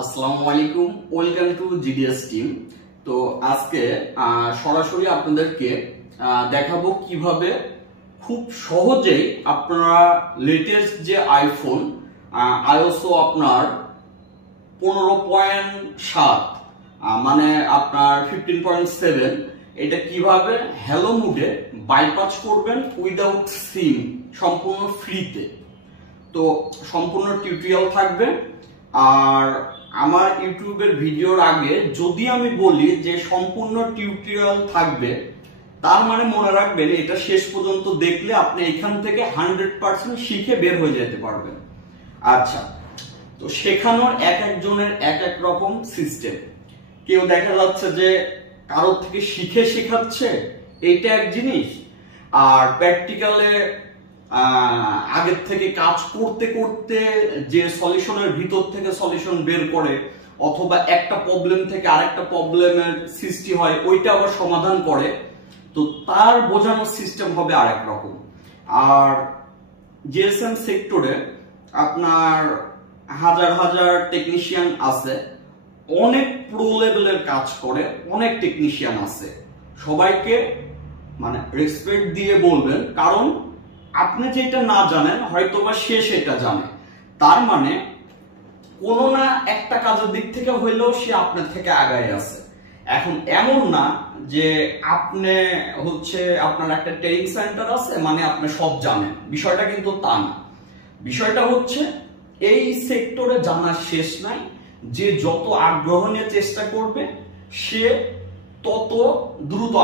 আসসালামু আলাইকুম, welcome to GDS team. তো আজকে সরাসরি আপনাদেরকে দেখাবো কিভাবে খুব সহজেই আপনারা লেটেস্ট যে আইফোন iOS আপনার 15.7 মানে আপনার 15.7 এটা কিভাবে হ্যালো মুডে বাইপাস করবেন উইদাউট সিম সম্পূর্ণ ফ্রিতে। তো সম্পূর্ণ টিউটোরিয়াল থাকবে। আর আমার ইউটিউবের ভিডিওর আগে যদি আমি বলি যে সম্পূর্ণ টিউটোরিয়াল থাকবে, তার মানে মনে রাখবেন এটা শেষ পর্যন্ত দেখলে আপনি এখান থেকে 100% শিখে বের হয়ে যেতে পারবেন। আচ্ছা, তো শেখানোর এক একজনের এক এক রকম সিস্টেম। কেউ দেখা যাচ্ছে যে কারোর থেকে শিখে শেখাচ্ছে, এটা এক জিনিস। আর প্র্যাকটিক্যালে আগের থেকে কাজ করতে করতে যে সলিউশনের ভিতর থেকে সলিউশন বের করে, অথবা একটা প্রবলেম থেকে আরেকটা প্রবলেমের সৃষ্টি হয়, ওইটা আবার সমাধান করে, তো তার বোঝানোর সিস্টেম হবে আরেক রকম। আর জিএসএম সেক্টরে আপনার হাজার হাজার টেকনিশিয়ান আছে, অনেক প্রো লেভেলের কাজ করে অনেক টেকনিশিয়ান আছে। সবাইকে মানে রেসপেক্ট দিয়ে বলবেন, কারণ আপনি যেটা না জানেন হয়তোবা সে সেটা জানে। তার মানে কোনো না একটা কাজের দিক থেকে হইলেও সে আপনার থেকে আগায় আছে। এখন এমন না যে আপনি আপনার একটা ট্রেনিং সেন্টার আছে মানে আপনি সব জানেন, বিষয়টা কিন্তু তা না। বিষয়টা হচ্ছে এই সেক্টরে জানার শেষ নাই। যে যত আগ্রহ নিয়ে চেষ্টা করবে সে তত দ্রুত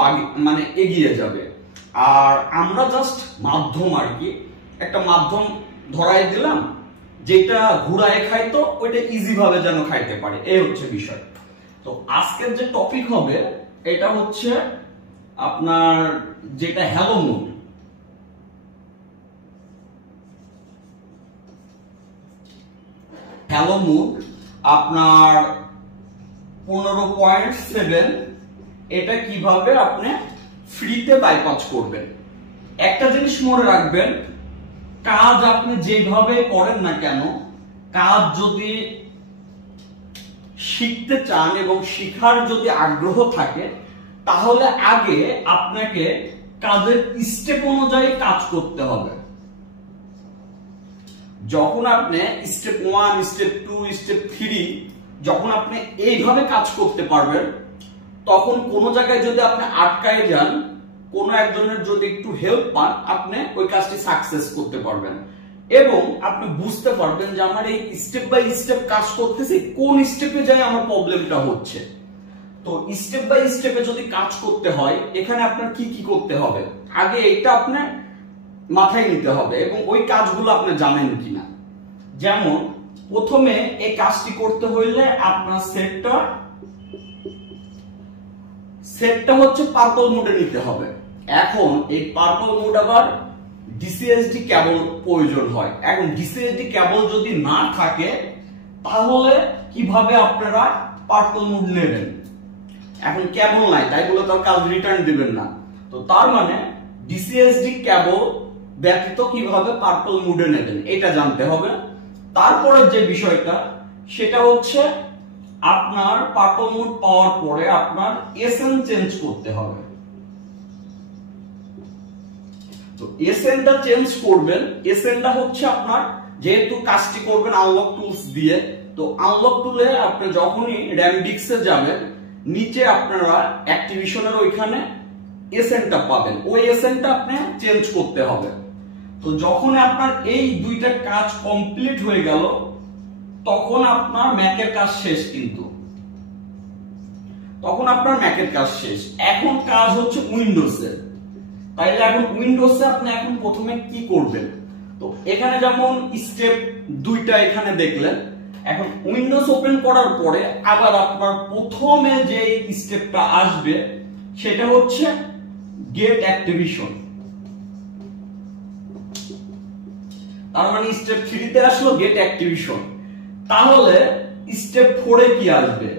এগিয়ে যাবে। আর আমরা জাস্ট মাধ্যম, আর কি একটা মাধ্যম ধরাই দিলাম, যেটা ঘুরায় খাইতো ওইটা ইজি ভাবে যেন খাইতে পারে, এই হচ্ছে বিষয়। তো আজকের যে টপিক হবে এটা হচ্ছে আপনার যেটা হ্যালো মুড। হ্যালো মুড আপনার 15.7 এটা কিভাবে আপনি ফ্রিতে বাইপাস করবেন। একটা জিনিস মনে রাখবেন, কাজ আপনি যেভাবে করেন না কেন, কাজ যদি শিখতে চান এবং শিখার যদি আগ্রহ থাকে, তাহলে আগে আপনাকে কাজের স্টেপ অনুযায়ী কাজ করতে হবে। যখন আপনি স্টেপ 1, স্টেপ 2, স্টেপ 3 যখন আপনি এইভাবে কাজ করতে পারবেন, তখন কোন জায়গায় যদি আপনি আটকায় যান, কোন একজনের যদি একটু হেল্প পান, আপনি ওই কাজটি সাকসেস করতে পারবেন এবং আপনি বুঝতে পারবেন যে আমার এই স্টেপ বাই স্টেপ কাজ করতেছি, কোন স্টেপে যাই আমার প্রবলেমটা হচ্ছে। তো স্টেপ বাই স্টেপে যদি কাজ করতে হয়, এখানে আপনার কি কি করতে হবে আগে এটা আপনি মাথায় নিতে হবে এবং ওই কাজগুলো আপনি জানেন কিনা। যেমন প্রথমে এই কাজটি করতে হইলে আপনার সেটটা হচ্ছে পার্পল মোডে নিতে হবে। এখন এই পার্পল মোড আবার ডিসিএসডি কেবল প্রয়োজন হয়। এখন ডিসিএসডি কেবল যদি না থাকে, তাহলে কিভাবে আপনারা পার্পল মোড নেবেন? এখন কেবল নাই, তাই বলে তার কাজ রিটার্ন দিবেন না। তো তার মানে ডিসিএসডি কেবল ব্যতীত কিভাবে পার্পল মোডে নেবেন এটা জানতে হবে। তারপরে যে বিষয়টা সেটা হচ্ছে আপনার পার্পল মোড পাওয়ার পরে আপনার এসএন চেঞ্জ করতে হবে। তো এসএনটা চেঞ্জ করবেন, এসএনটা হচ্ছে আপনার যেহেতু কাজটি করবেন আনলক টুলস দিয়ে, তো আনলক টুলে আপনি যখনই র্যাম ডিস্কে যাবেন, নিচে আপনারা অ্যাক্টিভেশনের ওইখানে এসএনটা পাবেন, ওই এসএনটা আপনি চেঞ্জ করতে হবে। তো যখন আপনার এই দুইটা কাজ কমপ্লিট হয়ে গেল, তখন আপনার ম্যাকের কাজ শেষ। কিন্তু তখন আপনার ম্যাকের কাজ শেষ। এখন কাজ হচ্ছে উইন্ডোজের। তাইলে এখন উইন্ডোজে আপনি এখন প্রথমে কি করবেন? তো এখানে যেমন স্টেপ দুইটা এখানে দেখলেন। এখন উইন্ডোজ ওপেন করার পরে আবার আপনার প্রথমে যে স্টেপটা আসবে সেটা হচ্ছে গেট অ্যাক্টিভেশন। তার মানে স্টেপ 3 তে আসলো গেট অ্যাক্টিভেশন। তাহলে স্টেপ 4 এ কি আসবে?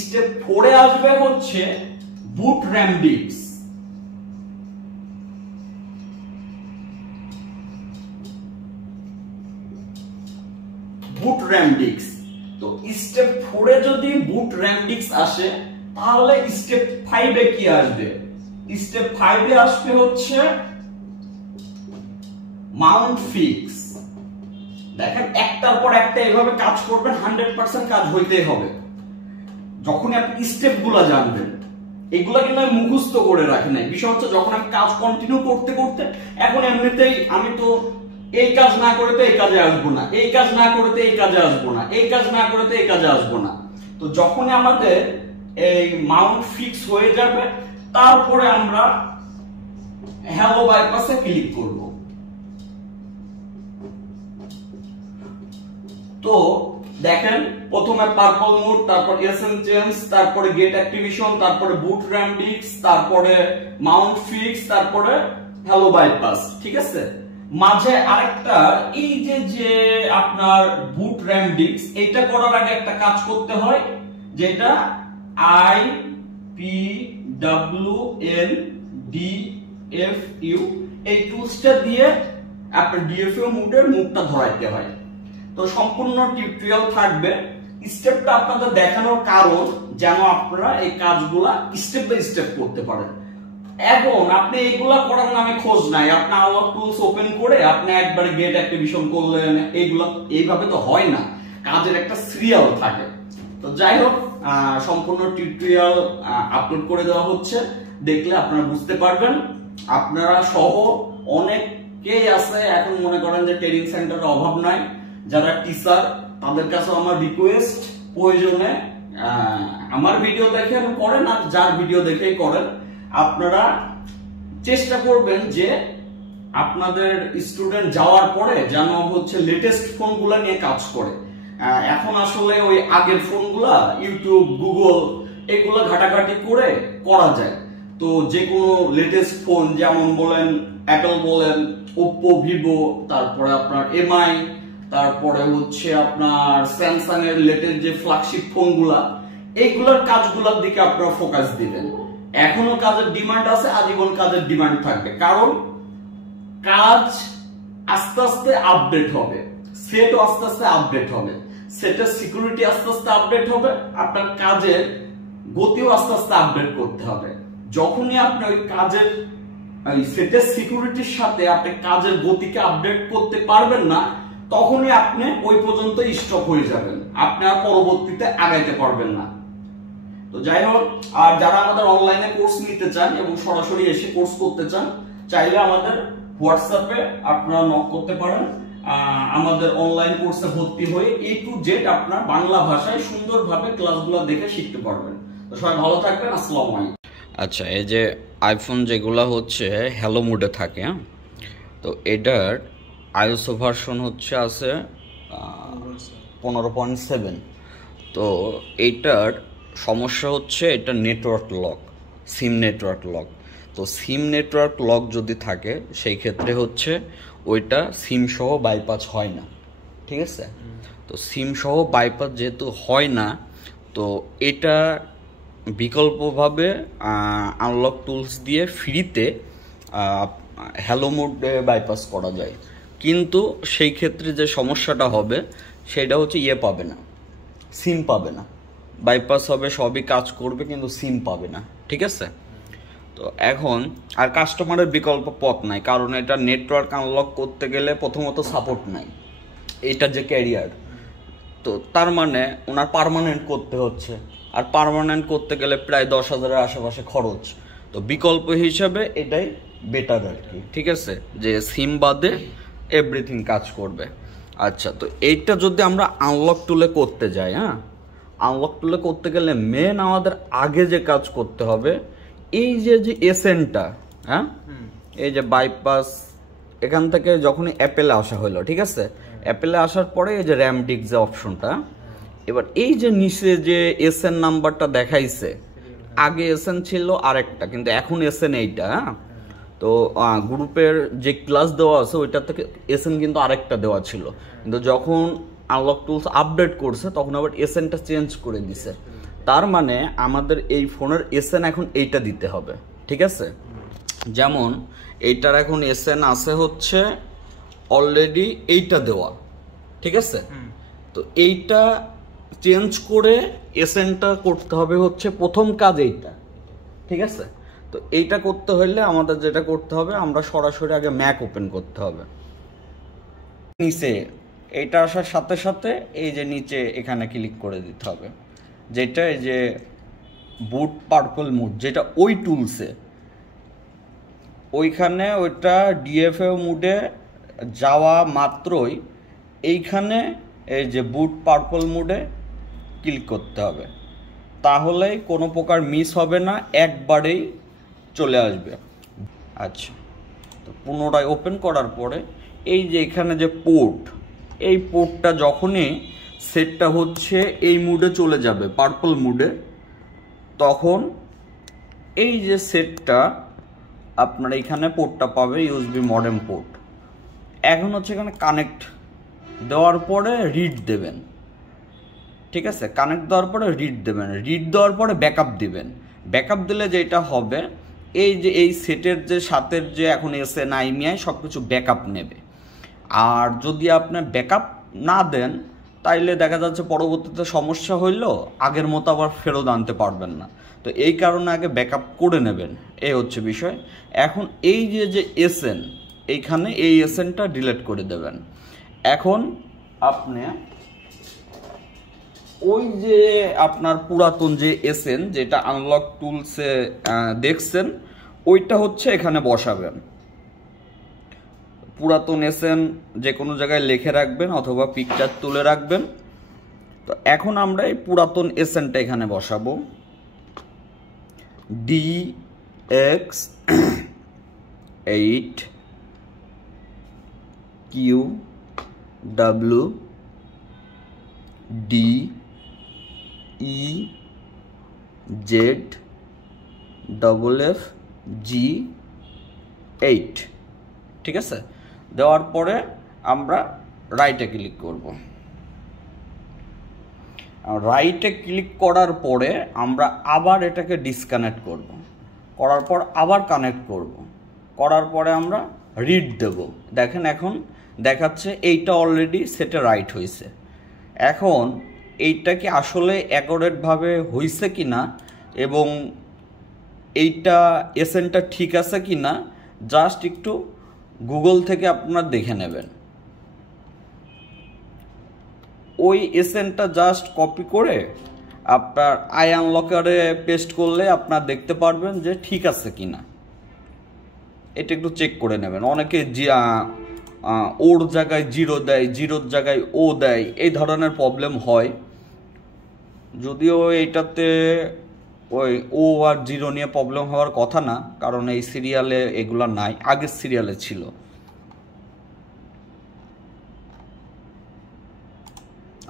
স্টেপ 4 এ আসবে হচ্ছে বুট র্যাম ডিস্ক। বুট র্যাম ডিস্ক। তো স্টেপ 4 এ যদি বুট র্যাম ডিস্ক আসে তাহলে স্টেপ 5 এ কি আসবে? স্টেপ 5 এ আসবে হচ্ছে মাউন্ট ফিক্স। দেখেন একটার পর একটা এইভাবে কাজ করবেন, 100% কাজ হইতেই হবে। যখন আপনি স্টেপগুলো জানবেন, এগুলা কিন্তু আমি মুখস্থ করে রাখি নাই। বিষয় হচ্ছে যখন আমি কাজ কন্টিনিউ করতে করতে এখন এমনিতেই আমি তো এই কাজ না করে তো এই কাজে আসবো না, এই কাজ না করে তো এই কাজে আসবো না, এই কাজ না করে তো এই কাজে আসবো না। তো যখনই আমাদের এই মাউন্ট ফিক্স হয়ে যাবে তারপরে আমরা হ্যালো বাইপাসে ক্লিক করব। তো দেখেন প্রথমে পার্পল মোড, তারপর এসএন চেঞ্জ, তারপরে গেট অ্যাক্টিভেশন, তারপরে বুট র্যাম ডিস্ক, তারপরে মাউন্ট ফিক্স, তারপরে হ্যালো বাইপাস। ঠিক আছে, মাঝে আরেকটা এই যে আপনার বুট র্যাম ডিস্ক, এটা করার আগে একটা কাজ করতে হয়, যেটা IPWNDFU এই টুলসটা দিয়ে আপনার ডিএফইউ মোডের মুখটা ধরাইতে হয়। তো সম্পূর্ণ টিউটোরিয়াল থাকবে। স্টেপটা আপনাদের দেখানোর কারণ যেন আপনারা এই কাজগুলা স্টেপ বাই স্টেপ করতে পারেন। এখন আপনি এইগুলা করার নামে খোঁজ নাই, আপনি আনলক টুলস ওপেন করে আপনি একবারে গেট অ্যাক্টিভেশন করলেন, এইগুলা এইভাবে তো হয় না, কাজের একটা সিরিয়াল থাকে। তো যাই হোক, সম্পূর্ণ টিউটোরিয়াল আপলোড করে দেওয়া হচ্ছে, দেখলে আপনারা বুঝতে পারবেন। আপনারা সহ অনেকেই আছে এখন মনে করেন যে ট্রেনিং সেন্টারের অভাব নাই, যারা টিচার তাদের কাছে আমার রিকোয়েস্ট, প্রয়োজনে আমার ভিডিও দেখে করেন আর যার ভিডিও দেখেই করেন, আপনারা চেষ্টা করবেন যে আপনাদের স্টুডেন্ট যাওয়ার পরে যেন হচ্ছে লেটেস্ট ফোনগুলা নিয়ে কাজ করে। এখন আসলে ওই আগের ফোনগুলা ইউটিউব, গুগল এগুলা ঘাটাঘাটি করে করা যায়। তো যে কোনো লেটেস্ট ফোন যেমন বলেন অ্যাপল বলেন, ওপ্পো, ভিভো, তারপরে আপনার এমআই, তারপরে হচ্ছে আপনার স্যামসাং এর লেটেস্ট যে ফ্ল্যাগশিপ ফোনগুলা, এইগুলার কাজগুলোর দিকে আপনারা ফোকাস দিবেন। এখনো কাজের ডিমান্ড আছে, আজীবন কাজের ডিমান্ড থাকবে, কারণ কাজ আস্তে আস্তে আপডেট হবে, সেটও আস্তে আস্তে আপডেট হবে, সেটের সিকিউরিটি আস্তে আস্তে আপডেট হবে, আপনার কাজের গতিও আস্তে আস্তে আপডেট করতে হবে। যখনই আপনি ওই কাজের সেটের সিকিউরিটির সাথে আপনি কাজের গতিকে আপডেট করতে পারবেন না, তখনই আপনি ওই পর্যন্ত স্টপ হয়ে যাবেন, আপনি আর পরবর্তীতে আগাইতে পারবেন না। তো যাই হোক, আর যারা আমাদের অনলাইনে কোর্স নিতে চান এবং সরাসরি এসে কোর্স করতে চান, চাইলে আমাদের হোয়াটসঅ্যাপে আপনারা নক করতে পারেন। আমাদের অনলাইন কোর্সে ভর্তি হয়ে A to Z আপনার বাংলা ভাষায় সুন্দরভাবে ক্লাসগুলো দেখে শিখতে পারবেন। তো সবাই ভালো থাকবেন, আসসালামু আলাইকুম। আচ্ছা, এই যে আইফোন যেগুলো হচ্ছে হ্যালো মোডে থাকে, তো এটার আইওএস ভার্সন হচ্ছে আছে 15.7। তো এইটার সমস্যা হচ্ছে এটা নেটওয়ার্ক লক, সিম নেটওয়ার্ক লক। তো সিম নেটওয়ার্ক লক যদি থাকে সেই ক্ষেত্রে হচ্ছে ওইটা সিম সহ বাইপাস হয় না। ঠিক আছে, তো সিম সহ বাইপাস যেহেতু হয় না, তো এটা বিকল্পভাবে আনলক টুলস দিয়ে ফ্রিতে হ্যালো মোডে বাইপাস করা যায়। কিন্তু সেই ক্ষেত্রে যে সমস্যাটা হবে সেটা হচ্ছে পাবে না, সিম পাবে না। বাইপাস হবে, সবই কাজ করবে, কিন্তু সিম পাবে না। ঠিক আছে, তো এখন আর কাস্টমারের বিকল্প পথ নাই, কারণ এটা নেটওয়ার্ক আনলক করতে গেলে প্রথমত সাপোর্ট নাই, এটা যে ক্যারিয়ার, তো তার মানে ওনার পার্মানেন্ট করতে হচ্ছে, আর পার্মানেন্ট করতে গেলে প্রায় 10,000-এর আশেপাশে খরচ। তো বিকল্প হিসাবে এটাই বেটার আর কি। ঠিক আছে, যে সিম বাদে এভরিথিং কাজ করবে। আচ্ছা, তো এইটা যদি আমরা আনলক টুলে করতে যাই, আনলক টুলে করতে গেলে মেন আমাদের আগে যে কাজ করতে হবে, এই যে এসএনটা, এই যে বাইপাস, এখান থেকে যখনই অ্যাপেলে আসা হলো, ঠিক আছে, অ্যাপেলে আসার পরে এই যে র্যাম ডিস্ক যে অপশনটা, এবার এই যে নিচে যে এসএন নাম্বারটা দেখাইছে, আগে এসএন ছিল আরেকটা, কিন্তু এখন এসএন এইটা। তো গ্রুপের যে ক্লাস দেওয়া আছে ওইটা থেকে এসএন কিন্তু আরেকটা দেওয়া ছিল, কিন্তু যখন আনলক টুলস আপডেট করছে তখন আবার এসএনটা চেঞ্জ করে দিছে। তার মানে আমাদের এই ফোনের এসএন এখন এইটা দিতে হবে। ঠিক আছে, যেমন এইটার এখন এসএন আছে হচ্ছে অলরেডি এইটা দেওয়া। ঠিক আছে, তো এইটা চেঞ্জ করে এসএনটা করতে হবে হচ্ছে প্রথম কাজ এইটা, ঠিক আছে। তো এইটা করতে হলে আমাদের যেটা করতে হবে, আমরা সরাসরি আগে ম্যাক ওপেন করতে হবে। নিচে এইটা আসার সাথে সাথে এই যে নিচে এখানে ক্লিক করে দিতে হবে, যেটা এই যে বুট পার্পল মুড, যেটা ওই টুলসে ওইখানে ওইটা ডিএফএ মুডে যাওয়া মাত্রই এইখানে এই যে বুট পার্পল মুডে ক্লিক করতে হবে, তাহলেই কোনো প্রকার মিস হবে না, একবারেই চলে আসবে। আচ্ছা, তো পুনরায় ওপেন করার পরে এই যে এখানে যে পোর্ট, এই পোর্টটা যখনই সেটটা হচ্ছে এই মুডে চলে যাবে, পার্পল মুডে, তখন এই যে সেটটা আপনার এখানে পোর্টটা পাবে, ইউএসবি মডেম পোর্ট। এখন হচ্ছে এখানে কানেক্ট দেওয়ার পরে রিড দেবেন, ঠিক আছে। কানেক্ট দেওয়ার পরে রিড দেবেন, রিড দেওয়ার পরে ব্যাকআপ দিবেন। ব্যাকআপ দিলে যেটা হবে, এই যে এই সেটের যে সাথের যে এখন এসএন আইমিআই সব কিছু ব্যাকআপ নেবে। আর যদি আপনি ব্যাকআপ না দেন, তাইলে দেখা যাচ্ছে পরবর্তীতে সমস্যা হইলো আগের মতো আবার ফেরত আনতে পারবেন না। তো এই কারণে আগে ব্যাকআপ করে নেবেন, এই হচ্ছে বিষয়। এখন এই যে এসএন, এইখানে এই এসএনটা ডিলিট করে দেবেন। এখন আপনি ওই যে আপনার পুরাতন যে এসএন, যেটা আনলক টুলসে দেখছেন, ওইটা হচ্ছে এখানে বসাবেন। পুরাতন এসএন যে কোনো জায়গায় লিখে রাখবেন অথবা পিকচার তুলে রাখবেন। তো এখন আমরা এই পুরাতন এসএনটা এখানে বসাবো, DXQWDEZFFG8, ঠিক আছে। দেওয়ার পরে আমরা রাইটে ক্লিক করব। রাইটে ক্লিক করার পরে আমরা আবার এটাকে ডিসকানেক্ট করব, করার পর আবার কানেক্ট করব, করার পরে আমরা রিড দেব। দেখেন এখন দেখাচ্ছে এইটা অলরেডি সেটে রাইট হয়েছে। এখন এইটা কি আসলে অ্যাকুরেটভাবে হয়েছে কি না এবং এইটা এসএনটা ঠিক আছে কি না, জাস্ট একটু গুগল থেকে আপনারা দেখে নেবেন। ওই এসএনটা জাস্ট কপি করে আপনার আই আনলকারে পেস্ট করলে আপনার দেখতে পারবেন যে ঠিক আছে কিনা। এটা একটু চেক করে নেবেন। অনেকে ওর জায়গায় জিরো দেয়, জিরোর জায়গায় ও দেয়, এই ধরনের প্রবলেম হয়। যদিও এইটাতে ওই ও আর জিরো নিয়ে প্রবলেম হওয়ার কথা না, কারণ এই সিরিয়ালে এগুলো নাই, আগের সিরিয়ালে ছিল।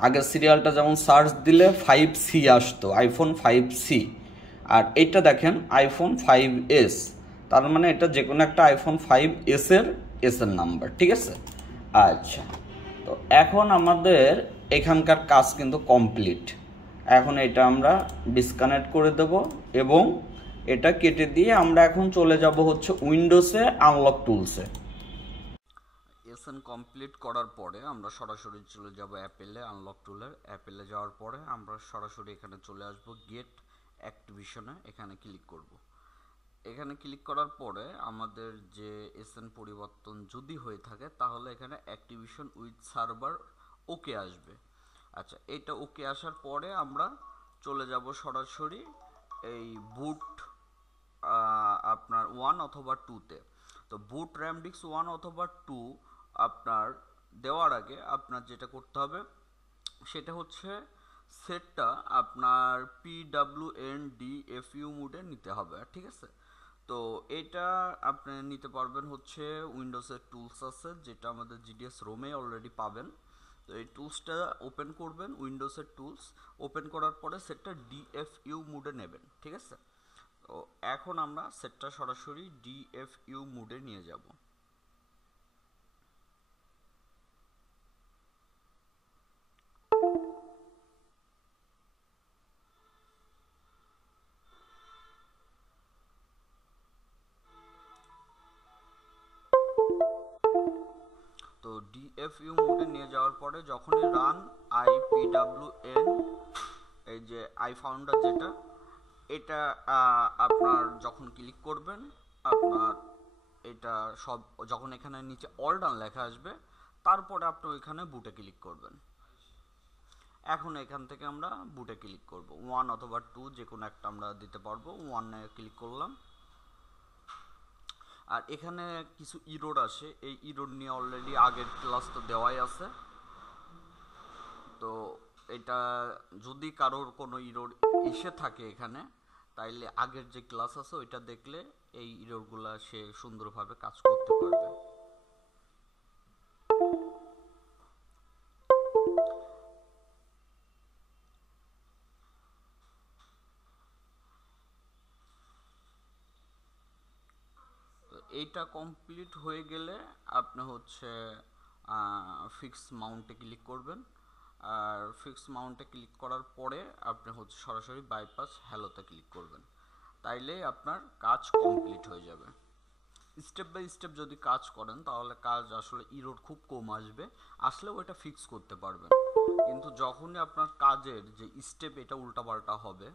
আগের সিরিয়ালটা যেমন সার্চ দিলে 5C আসতো, আইফোন 5C, আর এইটা দেখেন আইফোন 5S, তার মানে এটা যে কোনো একটা আইফোন 5S এর এসএন নাম্বার, ঠিক আছে। আচ্ছা, তো এখন আমাদের এখানকার কাজ কিন্তু কমপ্লিট। এখন এটা আমরা ডিসকানেক্ট করে দেব এবং এটা কেটে দিয়ে আমরা এখন চলে যাব হচ্ছে উইন্ডোজে আনলক টুলসে। এসএন কমপ্লিট করার পরে আমরা সরাসরি চলে যাব অ্যাপেলে, আনলক টুলের অ্যাপেলে যাওয়ার পরে আমরা সরাসরি এখানে চলে আসব গেট অ্যাক্টিভেশনে, এখানে ক্লিক করব। এখানে ক্লিক করার পরে আমাদের যে এসএন পরিবর্তন যদি হয়ে থাকে তাহলে এখানে অ্যাক্টিভেশন উইথ সার্ভার ওকে আসবে। আচ্ছা, এটা ওকে আসার পরে আমরা চলে যাব সরাসরি এই বুট আপনার 1 অথবা 2-তে। তো বুট র্যাম ডিস্ক 1 অথবা 2 আপনার দেওয়ার আগে আপনার যেটা করতে হবে সেটা হচ্ছে সেটটা আপনার PWNDFU মোডে নিতে হবে, ঠিক আছে। তো এটা আপনি নিতে পারবেন হচ্ছে উইন্ডোজের টুলস আছে, যেটা আমাদের GDS রোমে অলরেডি পাবেন। তো এই টুলসটা ওপেন করবেন, উইন্ডোজের টুলস ওপেন করার পরে সেটটা DFU মোডে নেবেন, ঠিক আছে। তো এখন আমরা সেটটা সরাসরি DFU মোডে নিয়ে যাব। তো ডিএফইউ মোডে নিয়ে যাওয়ার পরে যখনই রান IPWN, এই যে আই ফাউন্ডার যেটা, এটা আপনার যখন ক্লিক করবেন, আপনার এটা সব যখন এখানে নিচে অল ডান লেখা আসবে, তারপরে আপনি ওইখানে বুটে ক্লিক করবেন। এখন এখান থেকে আমরা বুটে ক্লিক করব, 1 অথবা 2 যে কোনো একটা আমরা দিতে পারবো। 1 এ ক্লিক করলাম। আর এখানে কিছু ইরোড আসে, এই ইরোড নিয়ে অলরেডি আগের ক্লাস তো দেওয়াই আছে। তো এটা যদি কারোর কোনো ইরোড এসে থাকে এখানে, তাইলে আগের যে ক্লাস আছে ওইটা দেখলে এই ইরোডগুলা সে সুন্দরভাবে কাজ করতে পারবে। এইটা কমপ্লিট হয়ে গেলে আপনি হচ্ছে ফিক্স মাউন্টে ক্লিক করবেন। আর ফিক্স মাউন্টে ক্লিক করার পরে আপনি হচ্ছে সরাসরি বাইপাস হ্যালোতে ক্লিক করবেন, তাইলে আপনার কাজ কমপ্লিট হয়ে যাবে। স্টেপ বাই স্টেপ যদি কাজ করেন তাহলে কাজ আসলে ইরোড খুব কম আসবে, আসলেও এটা ফিক্স করতে পারবেন। কিন্তু যখনই আপনার কাজের যে স্টেপ এটা উল্টাপাল্টা হবে,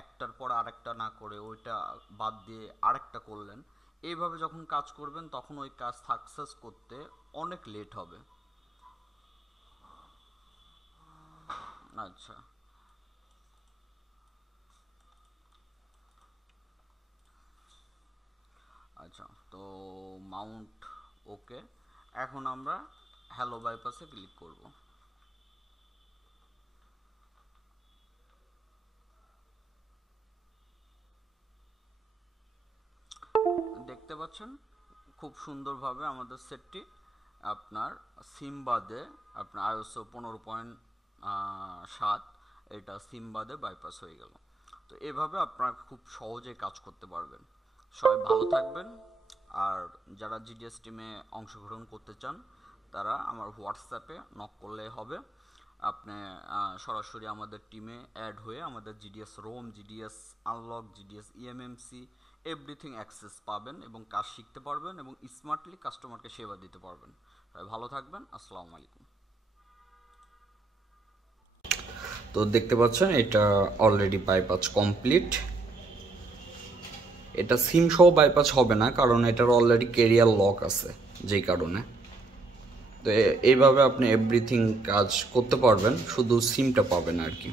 একটার পর আরেকটা না করে ওইটা বাদ দিয়ে আরেকটা করলেন, এইভাবে যখন কাজ করবেন তখন ওই কাজ সাকসেস করতে অনেক লেট হবে। আচ্ছা, আচ্ছা, তো মাউন্ট ওকে। এখন আমরা হ্যালো বাইপাসে ক্লিক করব। দেখতে পাচ্ছেন খুব সুন্দরভাবে আমাদের সেটটি আপনার সিম বাদে, আপনার iOS 15.7 এটা সিম বাদে বাইপাস হয়ে গেল। তো এভাবে আপনারা খুব সহজে কাজ করতে পারবেন। সবাই ভালো থাকবেন। আর যারা GDS টিমে অংশগ্রহণ করতে চান তারা আমার হোয়াটসঅ্যাপে নক করলে হবে। আপনি সরাসরি আমাদের টিমে অ্যাড হয়ে আমাদের GDS ROM, GDS unlock, GDS EMMC everything access পাবেন এবং কাজ শিখতে পারবেন এবং স্মার্টলি কাস্টমারকে সেবা দিতে পারবেন। ভালো থাকবেন। আসসালামু আলাইকুম। তো দেখতে পাচ্ছেন এটা অলরেডি বাইপাস কমপ্লিট। এটা সিম সহ বাইপাস হবে না, কারণ এটার অলরেডি ক্যারিয়ার লক আছে, যেই কারণে। তো এইভাবে আপনি এভরিথিং কাজ করতে পারবেন, শুধু সিমটা পাবেন আর কি।